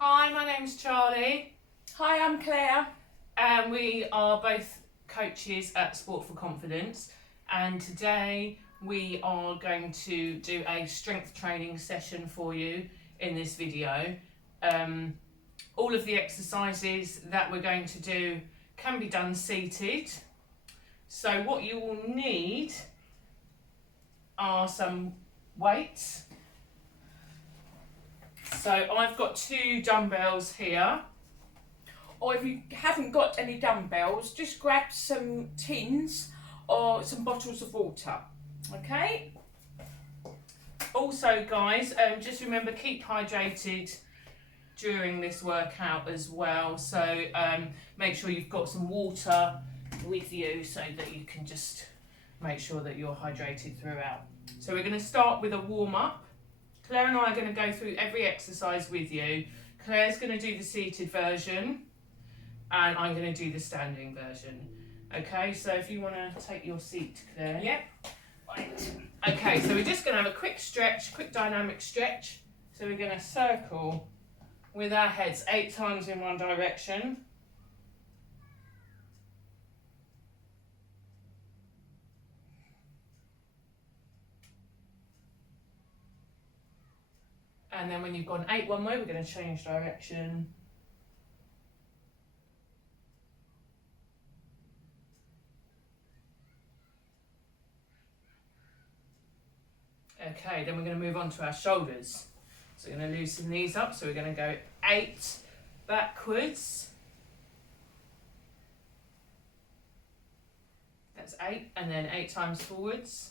Hi, my name's Charlie, Hi, I'm Claire. and we are both coaches at Sport for Confidence. And today we are going to do a strength training session for you in this video. All of the exercises that we're going to do can be done seated. So what you will need are some weights. So I've got 2 dumbbells here. Or if you haven't got any dumbbells, just grab some tins or some bottles of water. Okay? Also, guys, just remember, keep hydrated during this workout as well. So make sure you've got some water with you so that you can just make sure that you're hydrated throughout. So we're going to start with a warm-up. Claire and I are going to go through every exercise with you. Claire's going to do the seated version and I'm going to do the standing version. Okay, so if you want to take your seat, Claire. Yep. Right. Okay, so we're just going to have a quick stretch, quick dynamic stretch. So we're going to circle with our heads 8 times in one direction. And then when you've gone 8 one way, we're going to change direction. Okay, then we're going to move on to our shoulders. So we're going to loosen these up. So we're going to go 8 backwards. That's 8, and then 8 times forwards.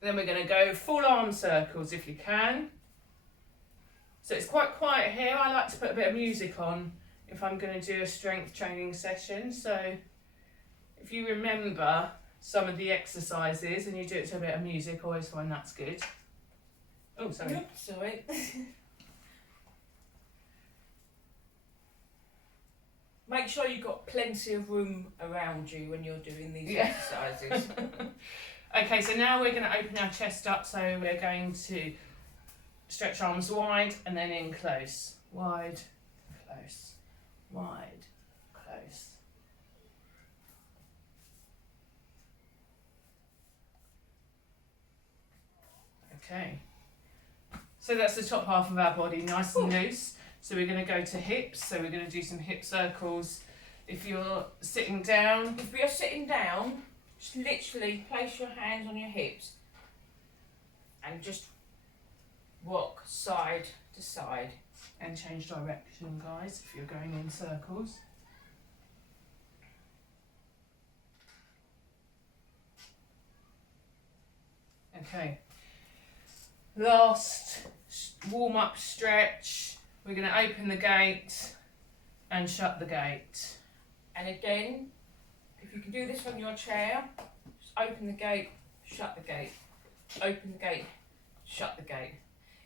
Then we're going to go full arm circles if you can. So it's quite quiet here. I like to put a bit of music on if I'm going to do a strength training session. So if you remember some of the exercises and you do it to a bit of music, I always find that's good. Oh, sorry. Oops, sorry. Make sure you've got plenty of room around you when you're doing these exercises. Okay, so now we're going to open our chest up. So we're going to stretch arms wide and then in close. Wide, close, wide, close. Okay. So that's the top half of our body, nice and loose. So we're going to go to hips. So we're going to do some hip circles. If you're sitting down. If you're sitting down, just literally place your hands on your hips and just rock side to side. And change direction, guys, if you're going in circles. Okay. Last warm-up stretch. We're going to open the gate and shut the gate. And again, if you can do this on your chair, just open the gate, shut the gate. Open the gate, shut the gate.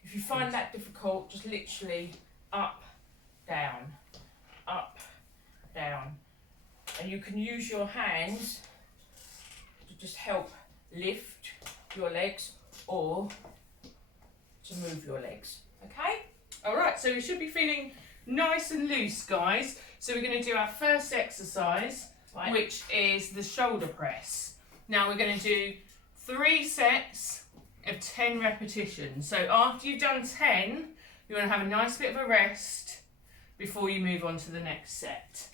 If you find that difficult, just literally up, down, and you can use your hands to just help lift your legs or to move your legs. Okay? Alright, so we should be feeling nice and loose, guys. So we're going to do our first exercise, Right. which is the shoulder press. Now we're going to do 3 sets of 10 repetitions. So after you've done 10, you want to have a nice bit of a rest before you move on to the next set.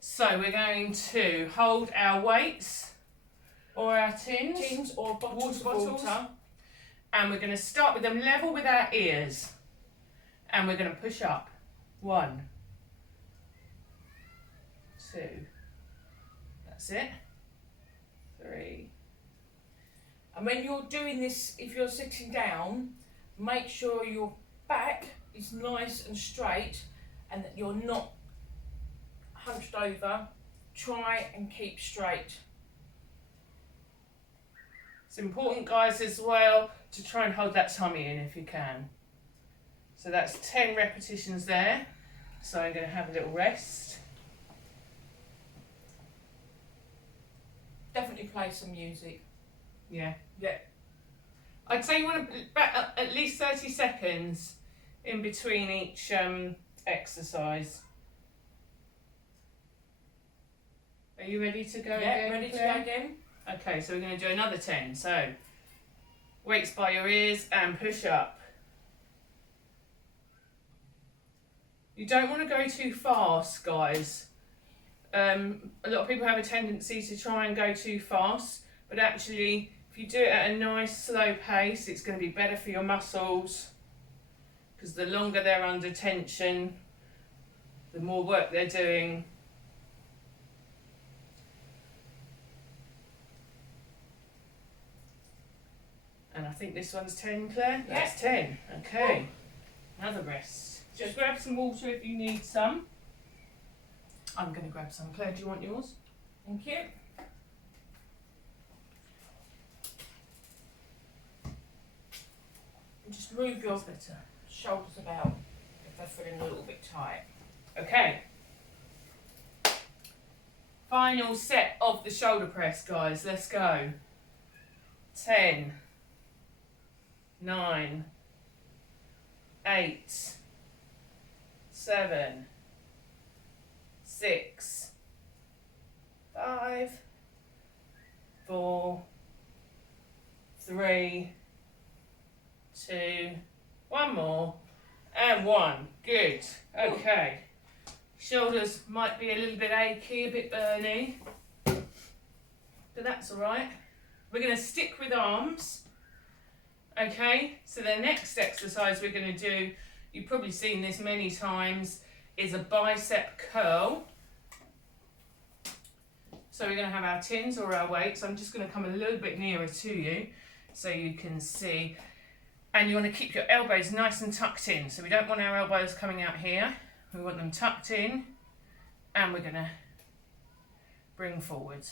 So we're going to hold our weights or our tins or bottles water of bottles. water. And we're going to start with them level with our ears. And we're going to push up. 1, 2, that's it. 3. And when you're doing this, if you're sitting down, make sure your back is nice and straight and that you're not hunched over. Try and keep straight. It's important, guys, as well to try and hold that tummy in if you can. So that's 10 repetitions there. So I'm going to have a little rest. Definitely play some music. Yeah. Yeah. I'd say you want to at least 30 seconds in between each exercise. Are you ready to go Yeah, again? ready to Claire? go again? Okay, so we're going to do another 10. So, weights by your ears and push up. You don't want to go too fast, guys. A lot of people have a tendency to try and go too fast, but actually, if you do it at a nice slow pace, it's going to be better for your muscles, because the longer they're under tension, the more work they're doing. And I think this one's 10, Claire? Yeah. That's 10. Okay. Another rest. Just grab some water if you need some. I'm going to grab some. Claire, do you want yours? Thank you. And just move your That's better. shoulders about if they're feeling a little bit tight. Okay. Final set of the shoulder press, guys. Let's go. 10, 9, 8, 7, 6, 5, 4, 3, 2, one more, and 1. Good. Okay. Shoulders might be a little bit achy, a bit burny, but that's all right. We're going to stick with arms. Okay, so the next exercise we're going to do, you've probably seen this many times, is a bicep curl. So we're going to have our tins or our weights. I'm just going to come a little bit nearer to you so you can see. And you want to keep your elbows nice and tucked in. So we don't want our elbows coming out here. We want them tucked in. And we're going to bring forward.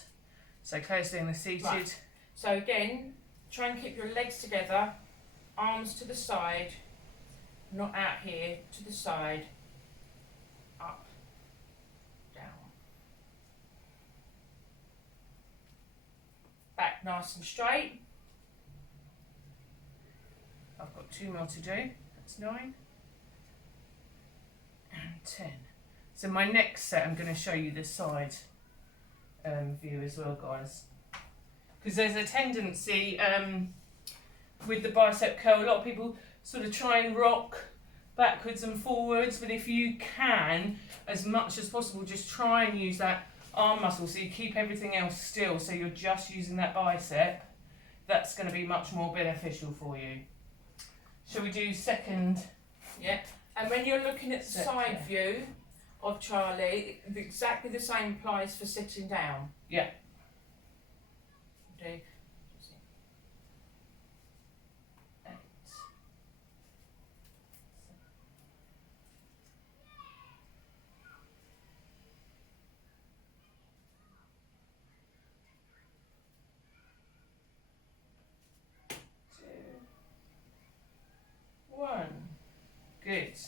So Claire's doing the seated. Right. So again, try and keep your legs together, arms to the side, not out here, to the side, up, down. Back nice and straight. I've got 2 more to do. That's 9. And 10. So my next set, I'm going to show you the side view as well, guys. Because there's a tendency with the bicep curl, a lot of people sort of try and rock backwards and forwards, but if you can, as much as possible, just try and use that arm muscle so you keep everything else still, so you're just using that bicep. That's going to be much more beneficial for you. Shall we do second? Yeah. And when you're looking at the Set, side yeah. view of Charlie, exactly the same applies for sitting down. Yeah. Do 8, 2, 1. Good.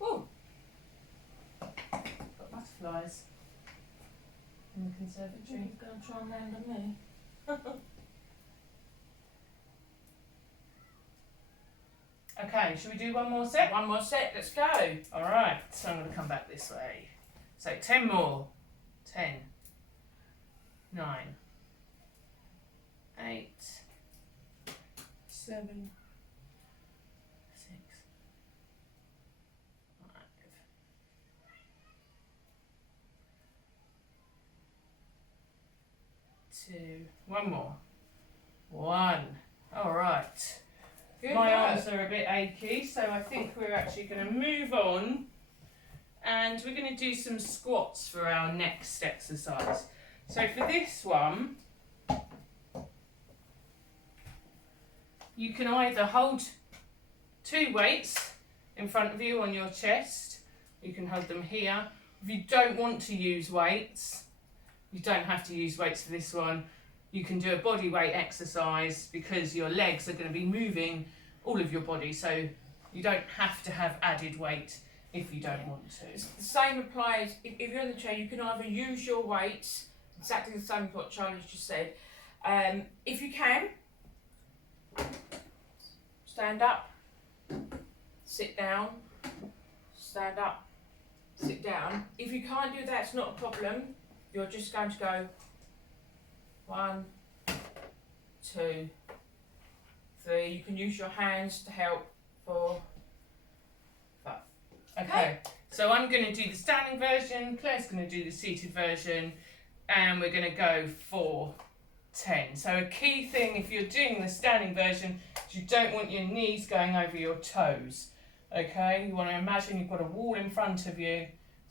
Oh, Got butterflies in the conservatory. you're going to try and land on me. Okay, shall we do one more set? One more set, let's go. Alright, so I'm going to come back this way. So 10 more. 10, 9, 8, 7, 6, 5, 2, one more. 1. Alright. Good My work. arms are a bit achy, so I think we're actually going to move on and we're going to do some squats for our next exercise. So for this one, you can either hold 2 weights in front of you on your chest, you can hold them here. If you don't want to use weights, you don't have to use weights for this one. You can do a body weight exercise because your legs are going to be moving all of your body, so you don't have to have added weight if you don't want to. The same applies if you're in the chair. You can either use your weights exactly the same as what Charlie's just said. If you can, stand up, sit down, stand up, sit down. If you can't do that, it's not a problem. You're just going to go 1, 2, 3. You can use your hands to help for 5. Okay, so I'm going to do the standing version, Claire's going to do the seated version, and we're going to go for 10. So a key thing if you're doing the standing version is you don't want your knees going over your toes. Okay, you want to imagine you've got a wall in front of you,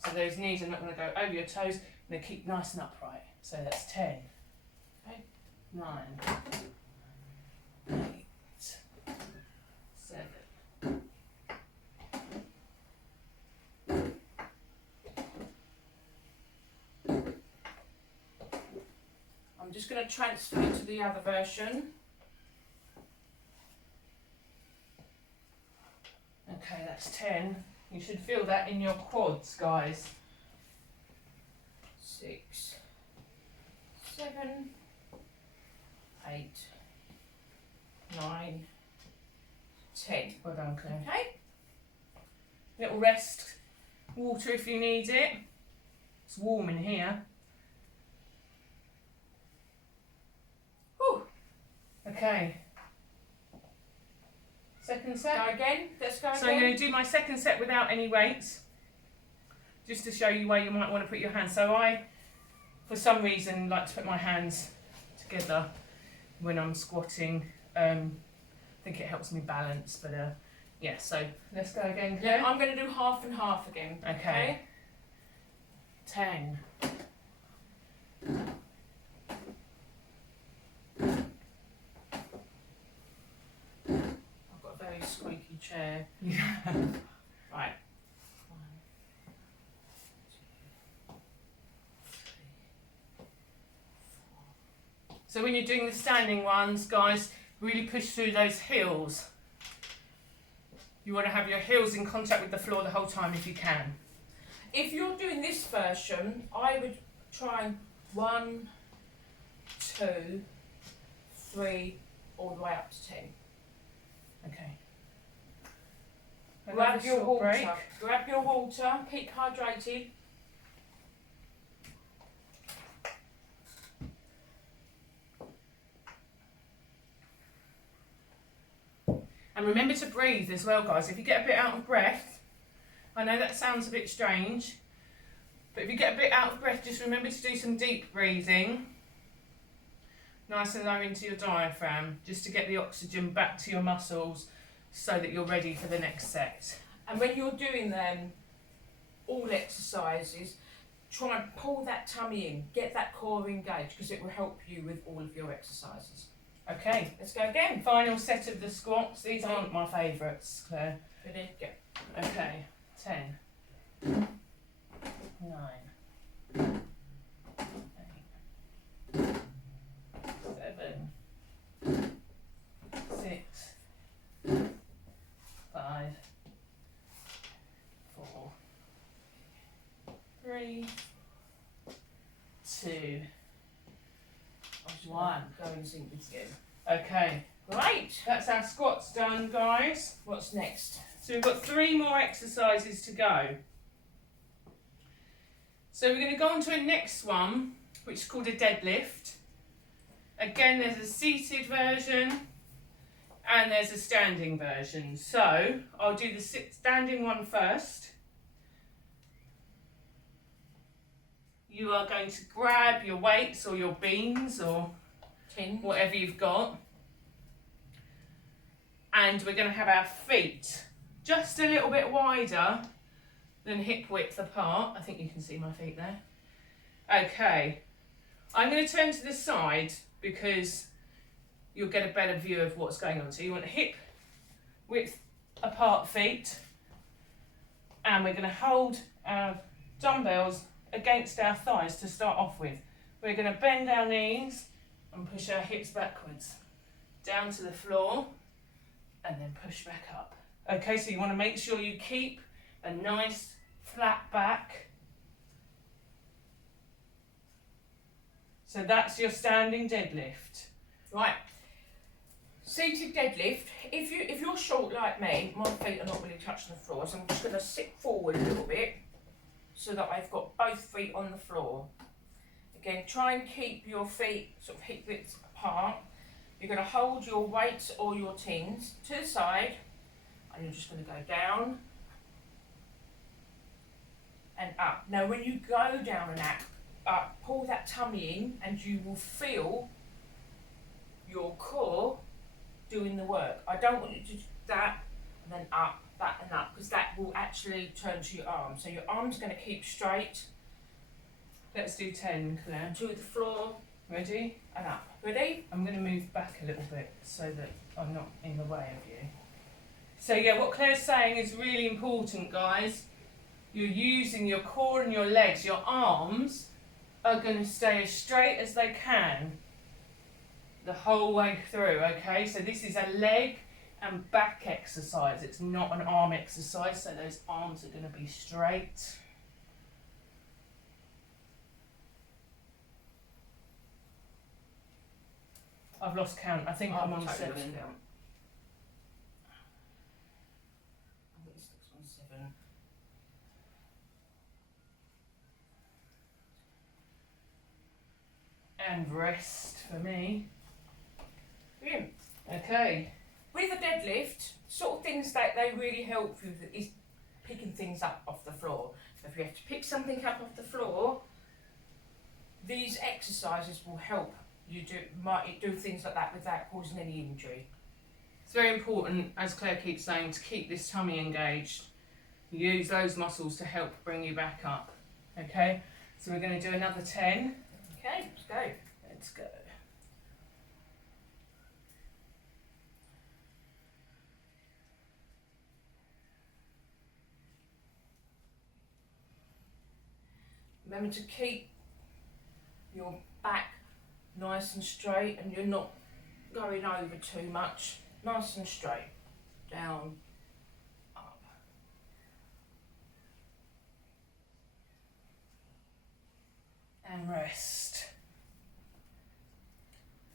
so those knees are not going to go over your toes, they keep nice and upright. So that's 10. Okay, 9, 8, 7. I'm just going to transfer to the other version. Okay, that's 10. You should feel that in your quads, guys. 6, 7, 8, 9, 10. Well done, Claire. Okay? Little rest, water if you need it. It's warm in here. Whew. Okay. Second set. Go again. Let's go again. So I'm going to do my second set without any weights, just to show you where you might want to put your hands. So I, for some reason, like to put my hands together when I'm squatting. I think it helps me balance, but yeah, so let's go again. Yeah, I'm going to do half and half again. Okay. 10. I've got a very squeaky chair. Right. 1, 2, 3, 4. So when you're doing the standing ones, guys, really push through those heels. You want to have your heels in contact with the floor the whole time if you can. If you're doing this version, I would try 1, 2, 3, all the way up to 10. Okay. Grab Another your short water. break. Grab your water. Keep hydrated. And remember to breathe as well, guys. If you get a bit out of breath, I know that sounds a bit strange, but if you get a bit out of breath, just remember to do some deep breathing. Nice and low into your diaphragm, just to get the oxygen back to your muscles so that you're ready for the next set. And when you're doing them, all exercises, try and pull that tummy in, get that core engaged, because it will help you with all of your exercises. Okay, Let's go again. final set of the squats. These aren't my favourites, Claire. Ready, go. Okay, 10, 9, 8, 7, 6, 5, 4, 3, 2, 1. Go and sync with you. Okay, Right. that's our squats done, guys. What's next? So we've got 3 more exercises to go. So we're going to go on to a next one, which is called a deadlift. Again, there's a seated version and there's a standing version. So I'll do the standing one first. You are going to grab your weights or your beams or 10. whatever you've got. And we're going to have our feet just a little bit wider than hip width apart. I think you can see my feet there. Okay, I'm going to turn to the side because you'll get a better view of what's going on. So you want hip width apart feet, and we're going to hold our dumbbells against our thighs to start off with. We're going to bend our knees and push our hips backwards down to the floor and then push back up. Okay, so you want to make sure you keep a nice flat back. So that's your standing deadlift. Right. Seated deadlift. If you're short like me, my feet are not really touching the floor, so I'm just going to sit forward a little bit so that I've got both feet on the floor. Again, try and keep your feet sort of hip width apart. You're going to hold your weights or your tins to the side, and you're just going to go down and up. Now, when you go down and up, pull that tummy in, and you will feel your core doing the work. I don't want you to do that and then up, that and up, because that will actually turn to your arm. So your arm's going to keep straight. Let's do 10, Claire. To the floor. Ready? And up. Ready? I'm going to move back a little bit so that I'm not in the way of you. So yeah, what Claire's saying is really important, guys. You're using your core and your legs. Your arms are going to stay as straight as they can the whole way through, okay? So this is a leg and back exercise. It's not an arm exercise, so those arms are going to be straight. I've lost count. I think I'm on totally 7. lost count. I think this looks on 7. And rest for me. Brilliant. Okay. With a deadlift, sort of things that they really help you with is picking things up off the floor. So if you have to pick something up off the floor, these exercises will help you do things like that without causing any injury. It's very important, as Claire keeps saying, to keep this tummy engaged. Use those muscles to help bring you back up. Okay? So we're going to do another 10. Okay, let's go. Let's go. Remember to keep your back nice and straight, and you're not going over too much. Nice and straight. Down, up. And rest.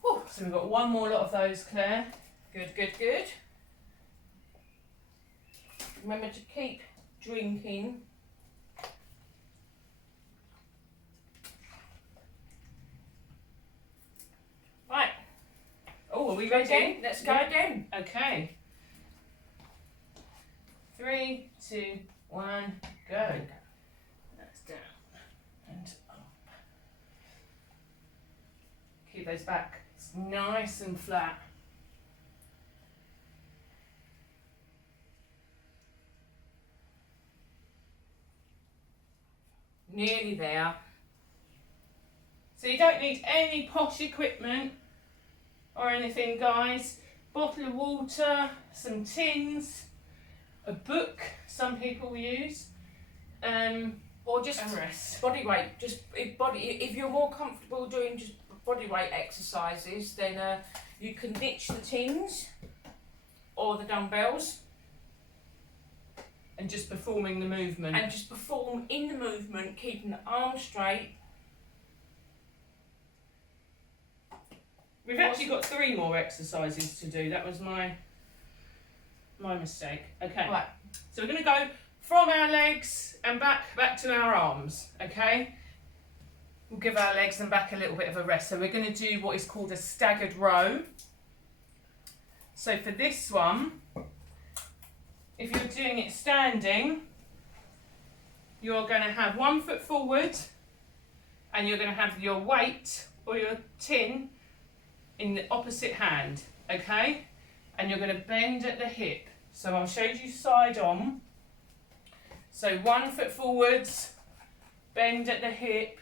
Whew. So we've got one more lot of those, Claire. Good, good, good. Remember to keep drinking. Right. Oh, are we Go ready? again. Let's go again. Okay. 3, 2, 1, go. That's down and up. Keep those back nice and flat. Nearly there. So you don't need any posh equipment or anything, guys. Bottle of water, some tins, a book, some people use, Or just and rest. body weight. Just if you're more comfortable doing just body weight exercises, then you can ditch the tins or the dumbbells And just performing the movement. and just perform in the movement, keeping the arms straight. We've actually got 3 more exercises to do. That was my mistake. Okay. Right. So we're going to go from our legs and back to our arms. Okay. We'll give our legs and back a little bit of a rest. So we're going to do what is called a staggered row. So for this one, if you're doing it standing, you're going to have 1 foot forward, and you're going to have your weight or your tin in the opposite hand, okay? And you're going to bend at the hip. So I'll show you side on. So 1 foot forwards, bend at the hip,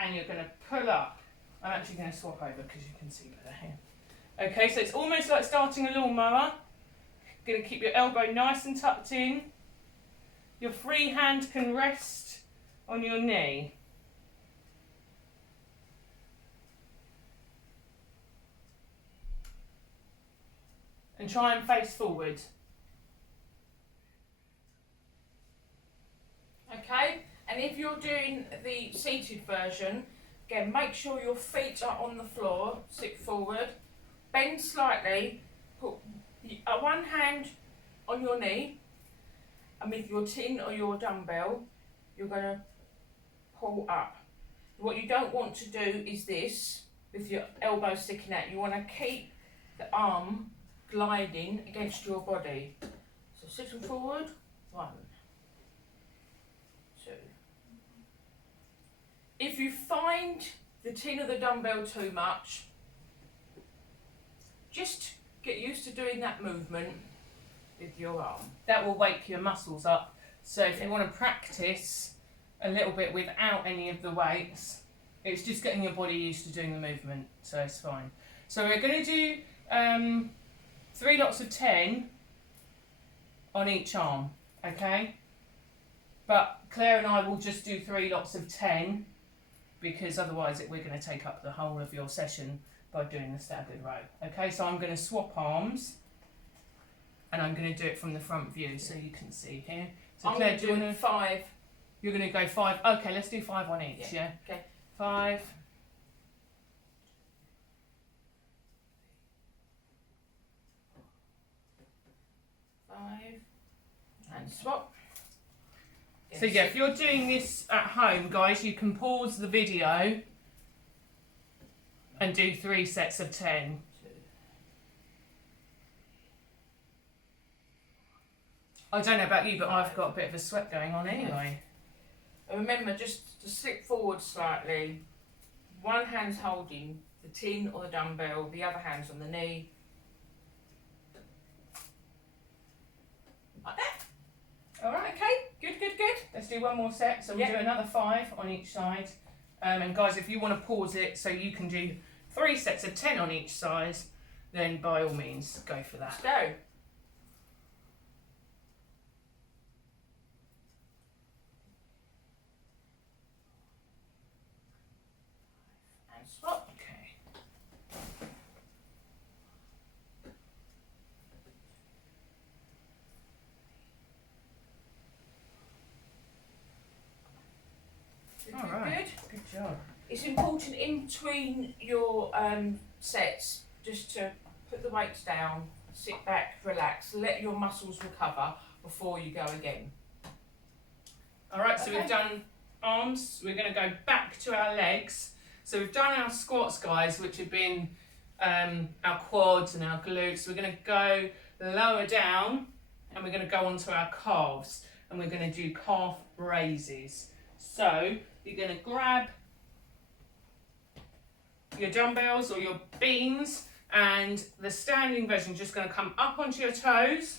and you're going to pull up. I'm actually going to swap over because you can see better here. Okay, so it's almost like starting a lawnmower. Going to keep your elbow nice and tucked in. Your free hand can rest on your knee. And try and face forward. Okay. And if you're doing the seated version, again, make sure your feet are on the floor, sit forward, bend slightly, put one hand on your knee, and with your tin or your dumbbell, you're going to pull up. What you don't want to do is this, with your elbow sticking out. You want to keep the arm gliding against your body. So sitting forward, 1, 2. If you find the tin or the dumbbell too much, just get used to doing that movement with your arm. That will wake your muscles up. So if you want to practice a little bit without any of the weights, it's just getting your body used to doing the movement, so it's fine. So we're going to do 3 lots of 10 on each arm, okay? But Claire and I will just do 3 lots of 10 because otherwise we're going to take up the whole of your session by doing the staggered row. Okay, so I'm going to swap arms and I'm going to do it from the front view so you can see here. So I'm Claire, going to do 5. You're going to go 5. Okay, let's do 5 on each, yeah? Okay. 5. 5. And swap. So yeah, if you're doing this at home, guys, you can pause the video and do 3 sets of 10. I don't know about you, but I've got a bit of a sweat going on anyway. And remember, just to slip forward slightly. One hand's holding the tin or the dumbbell, the other hand's on the knee. Like that. Alright, Okay, good, good, good. let's do one more set. So we'll do another 5 on each side. And guys, if you want to pause it so you can do 3 sets of 10 on each side, then by all means, go for that. Let's go. And swap. Okay. Good, All good, right. good. Good job. It's important in between your sets just to put the weights down, sit back, relax, let your muscles recover before you go again. Alright, so Okay. we've done arms, we're going to go back to our legs. So we've done our squats, guys, which have been our quads and our glutes. We're going to go lower down and we're going to go onto our calves and we're going to do calf raises. So you're going to grab your dumbbells or your beams and the standing version is just going to come up onto your toes.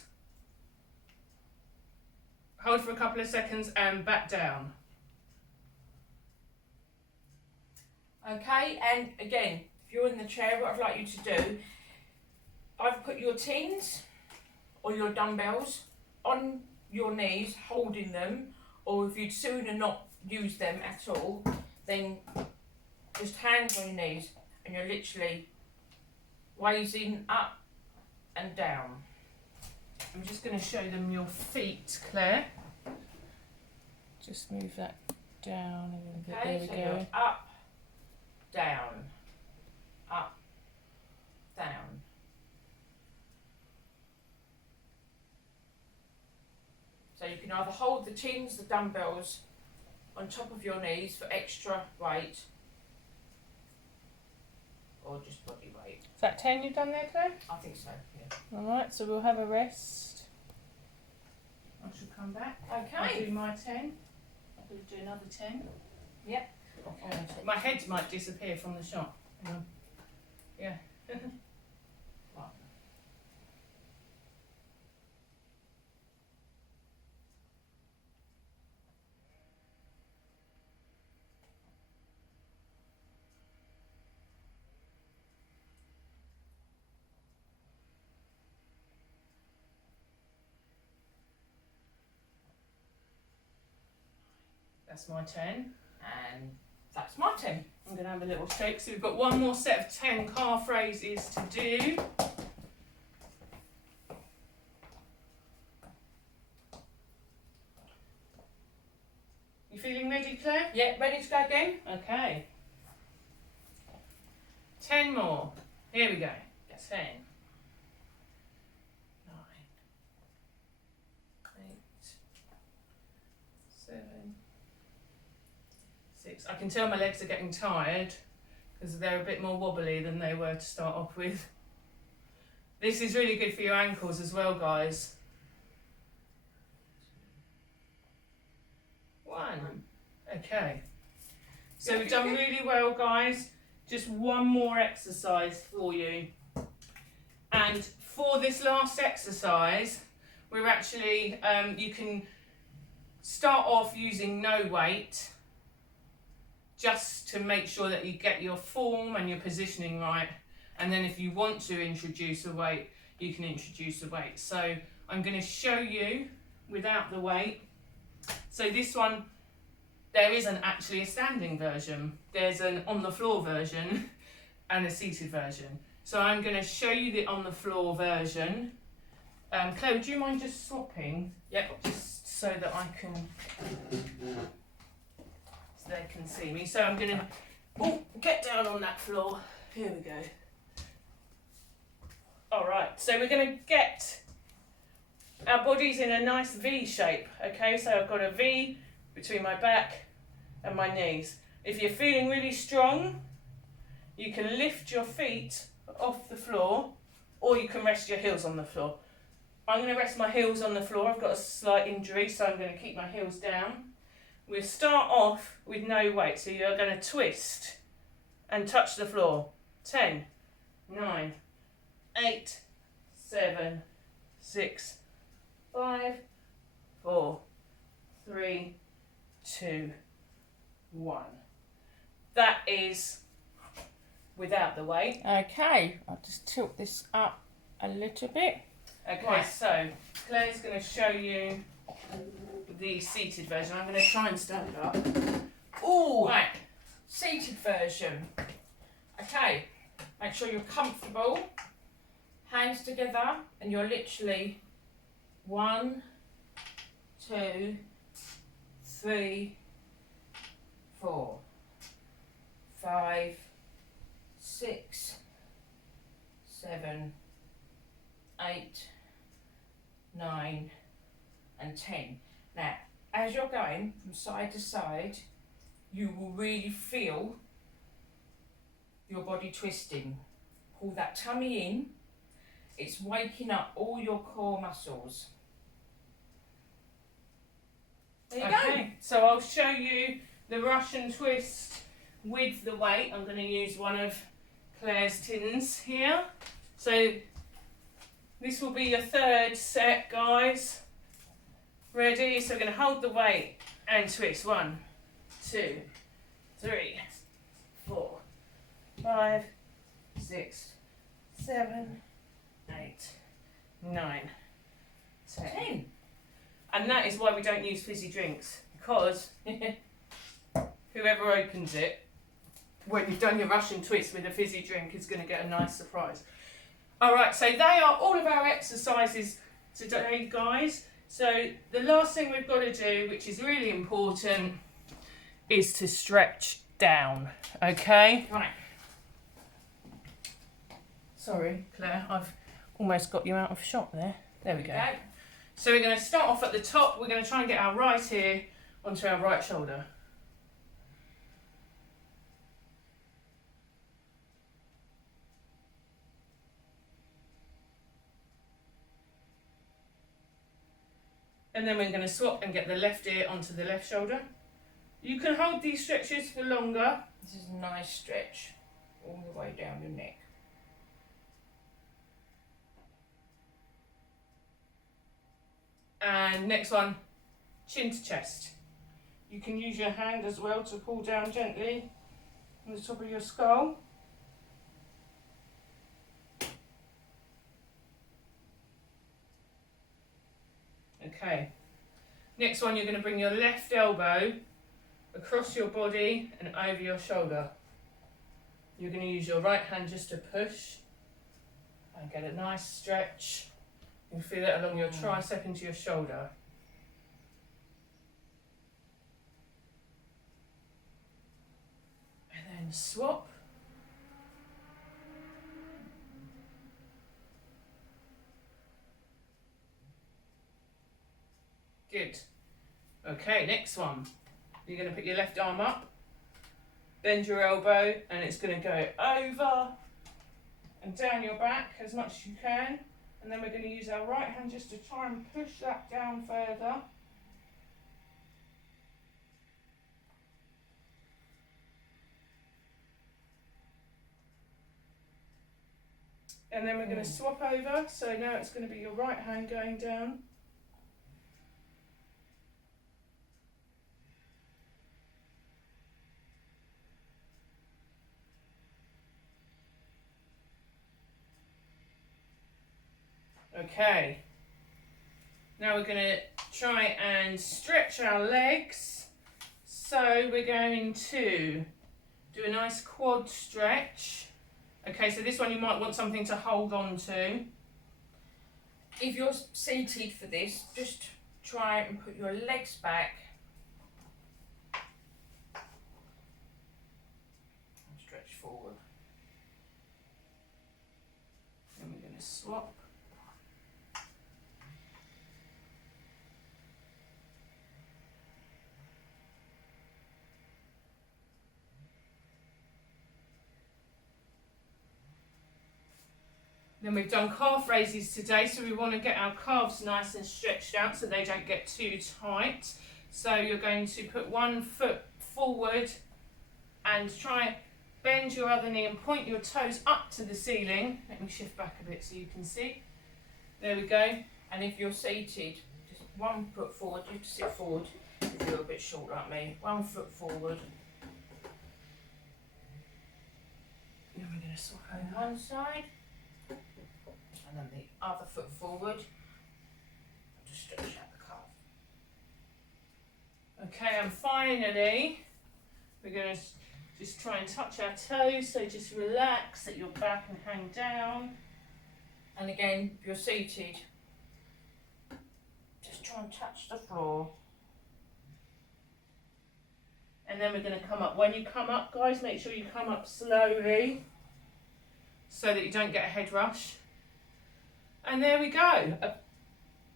Hold for a couple of seconds and back down. Okay, and again, if you're in the chair, what I'd like you to do, either put your tins or your dumbbells on your knees, holding them, or if you'd sooner not use them at all, then just hands on your knees and you're literally raising up and down. I'm just going to show them your feet, Claire. Just move that down a little bit. Okay, There so we you're go. up, down, up, down. So you can either hold the tins, the dumbbells on top of your knees for extra weight, or just body weight. Is that 10 you've done there, Claire? I think so, yeah. Alright, so we'll have a rest. I shall come back. I'll Okay. do my 10. I'll do another 10. Yep. Okay. My head might disappear from the shot. Hang on. Yeah. Right. That's my 10. And that's my 10. I'm going to have a little shake. So we've got one more set of 10 calf raises to do. feeling ready, Claire? Yeah, ready to go again? Okay. 10 more. Here we go. 10. 9. 8. 7. 6. I can tell my legs are getting tired because they're a bit more wobbly than they were to start off with. This is really good for your ankles as well, guys. 1. Okay. So we've done really well, guys. Just one more exercise for you. And for this last exercise, we're actually, you can start off using no weight, just to make sure that you get your form and your positioning right. And then if you want to introduce a weight, you can introduce a weight. So I'm going to show you without the weight. So this one, there isn't actually a standing version. There's an on the floor version and a seated version. So I'm going to show you the on the floor version. Claire, would you mind just swapping? Yep. Just so that I can, so they can see me. So I'm going to get down on that floor. Here we go. All right, so we're going to get our bodies in a nice V shape. Okay, so I've got a V between my back and my knees. If you're feeling really strong, you can lift your feet off the floor, or you can rest your heels on the floor. I'm going to rest my heels on the floor. I've got a slight injury, so I'm going to keep my heels down. We'll start off with no weight, so you're going to twist and touch the floor. 10, 9, 8, 7, 6, 5, 4, 3, 2, 1. That is without the weight. Okay, I'll just tilt this up a little bit. Okay, Right. so Claire's going to show you the seated version. I'm going to try and stand up. Oh, right, seated version. Okay, make sure you're comfortable. Hands together, and you're literally 1, 2, 3, 4, 5, 6, 7, 8, 9, and 10. Now, as you're going from side to side, you will really feel your body twisting. Pull that tummy in. It's waking up all your core muscles. There you go. So I'll show you the Russian twist with the weight. I'm going to use one of Claire's tins here. So this will be your third set, guys. Ready? So we're going to hold the weight and twist. 1, 2, 3, 4, 5, 6, 7, 8, 9, 10. And that is why we don't use fizzy drinks, because whoever opens it, when you've done your Russian twist with a fizzy drink, is going to get a nice surprise. All right, so they are all of our exercises today, guys. So the last thing we've got to do, which is really important, is to stretch down, okay? Right. Sorry, Claire, I've almost got you out of shot there. There we go. Okay. So we're going to start off at the top. We're going to try and get our right ear onto our right shoulder. And then we're going to swap and get the left ear onto the left shoulder. You can hold these stretches for longer. This is a nice stretch all the way down your neck. And next one, chin to chest. You can use your hand as well to pull down gently on the top of your skull. Okay. Next one, you're going to bring your left elbow across your body and over your shoulder. You're going to use your right hand just to push and get a nice stretch. You can feel it along your tricep into your shoulder. going to swap. Good. Okay, next one. You're going to put your left arm up, bend your elbow, and it's going to go over and down your back as much as you can. And then we're going to use our right hand just to try and push that down further. And then we're going to swap over. So now it's going to be your right hand going down. Okay, now we're going to try and stretch our legs. So we're going to do a nice quad stretch. Okay, so this one you might want something to hold on to. If you're seated for this, just try and put your legs back. And stretch forward. Then we're going to swap. Then we've done calf raises today, so we want to get our calves nice and stretched out so they don't get too tight. So you're going to put one foot forward and try bend your other knee and point your toes up to the ceiling. Let me shift back a bit so you can see. There we go. And if you're seated, just one foot forward. You have to sit forward if you're a bit short like me. One foot forward. Then we're going to swap On over. one side. And then the other foot forward. Just stretch out the calf. Okay, and finally, we're going to just try and touch our toes. So just relax at your back and hang down. And again, if you're seated, just try and touch the floor. And then we're going to come up. When you come up, guys, make sure you come up slowly so that you don't get a head rush. And there we go. A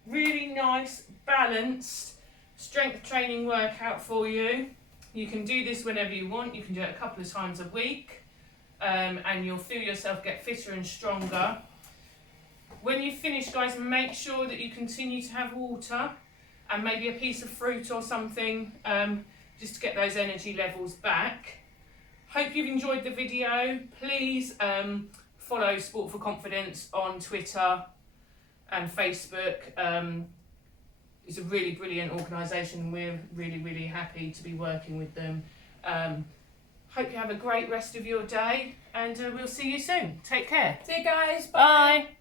really nice, balanced strength training workout for you. You can do this whenever you want. You can do it a couple of times a week. And you'll feel yourself get fitter and stronger. When you finish, guys, make sure that you continue to have water and maybe a piece of fruit or something, just to get those energy levels back. Hope you've enjoyed the video. Please follow Sport for Confidence on Twitter and Facebook. It's a really brilliant organisation. We're really happy to be working with them. Hope you have a great rest of your day, and we'll see you soon. Take care. See you guys. Bye.